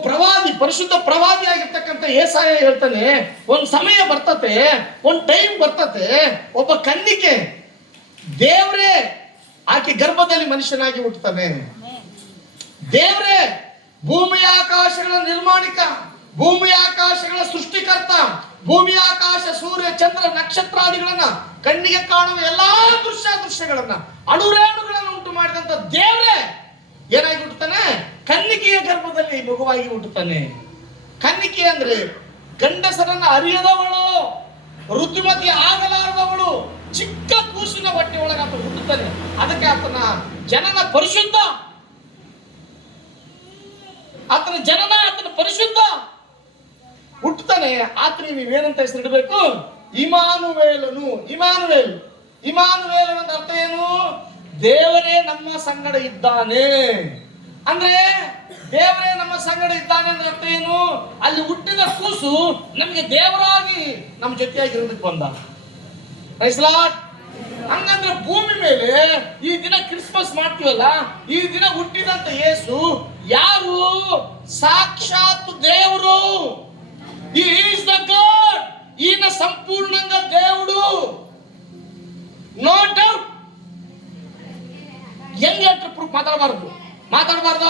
ಪ್ರವಾದಿ ಪರಿಶುದ್ಧ ಪ್ರವಾದಿ ಆಗಿರ್ತಕ್ಕಂಥ ಏಸಾಯ ಹೇಳ್ತಾನೆ, ಒಂದ್ ಸಮಯ ಬರ್ತತೆ, ಒಂದ್ ಟೈಮ್ ಬರ್ತತೆ, ಒಬ್ಬ ಕನ್ನಿಕೆ ದೇವ್ರೇ ಆಕೆ ಗರ್ಭದಲ್ಲಿ ಮನುಷ್ಯನಾಗಿ ಹುಟ್ಟುತ್ತಾನೆ. ದೇವ್ರೇ ಭೂಮಿಯ ಆಕಾಶಗಳ ನಿರ್ಮಾಣಿಕ, ಭೂಮಿಯ ಆಕಾಶಗಳ ಸೃಷ್ಟಿಕರ್ತ, ಭೂಮಿಯ ಆಕಾಶ ಸೂರ್ಯ ಚಂದ್ರ ನಕ್ಷತ್ರಾದಿಗಳನ್ನ ಕಣ್ಣಿಗೆ ಕಾಣುವ ಎಲ್ಲಾ ದೃಶ್ಯಗಳನ್ನ ಅಣುರೇಣುಗಳನ್ನು ಉಂಟು ಮಾಡಿದಂತ ದೇವ್ರೇ ಏನಾಗಿ ಹುಟ್ಟುತ್ತಾನೆ? ಕನ್ನಿಕೆಯ ಗರ್ಭದಲ್ಲಿ ಮಗುವಾಗಿ ಹುಟ್ಟುತ್ತಾನೆ. ಕನ್ನಿಕೆ ಅಂದ್ರೆ ಗಂಡಸರನ್ನ ಅರಿಯದವಳು, ಋತುಮತಿ ಆಗಲಾರದವಳು, ಚಿಕ್ಕ ಕೂಸಿನ ಹೊಟ್ಟೆ ಒಳಗೆ ಆತ ಹುಟ್ಟುತ್ತಾನೆ. ಅದಕ್ಕೆ ಆತನ ಜನನ ಪರಿಶುದ್ಧ, ಆತನ ಜನನ, ಆತನ ಪರಿಶುದ್ಧ ಹುಟ್ಟುತ್ತಾನೆ. ಆತನ ನೀವೇನಂತ ಹೆಸರಿಡಬೇಕು? ಇಮಾನುವೇಲನು. ಇಮಾನುವೇಲನ ಅರ್ಥ ಏನು? ದೇವರೇ ನಮ್ಮ ಸಂಗಡ ಇದ್ದಾನೆ. ಅಂದ್ರೆ ದೇವರೇ ನಮ್ಮ ಸಂಗಡ ಇದ್ದಾನೆ ಅಂದ್ರೆ ಅರ್ಥ ಏನು? ಅಲ್ಲಿ ಹುಟ್ಟಿದ ಕೂಸು ನಮಗೆ ದೇವರಾಗಿ ನಮ್ಮ ಜೊತೆಯಾಗಿರೋದಕ್ಕೆ ಬಂದ. ಹಂಗಂದ್ರೆ ಭೂಮಿ ಮೇಲೆ ಈ ದಿನ ಕ್ರಿಸ್ಮಸ್ ಮಾಡ್ತೀವಲ್ಲ, ಈ ದಿನ ಹುಟ್ಟಿದಂತ ಯೇಸು ಯಾರು? ಸಾಕ್ಷಾತ್ ದೇವರು. He is the God. ಈನ ಸಂಪೂರ್ಣಂಗ దేవుడు. No doubt. ಹೆಂಗೆ ಪ್ರೂಫ್ ಮಾತಾಡಬಾರ್ದು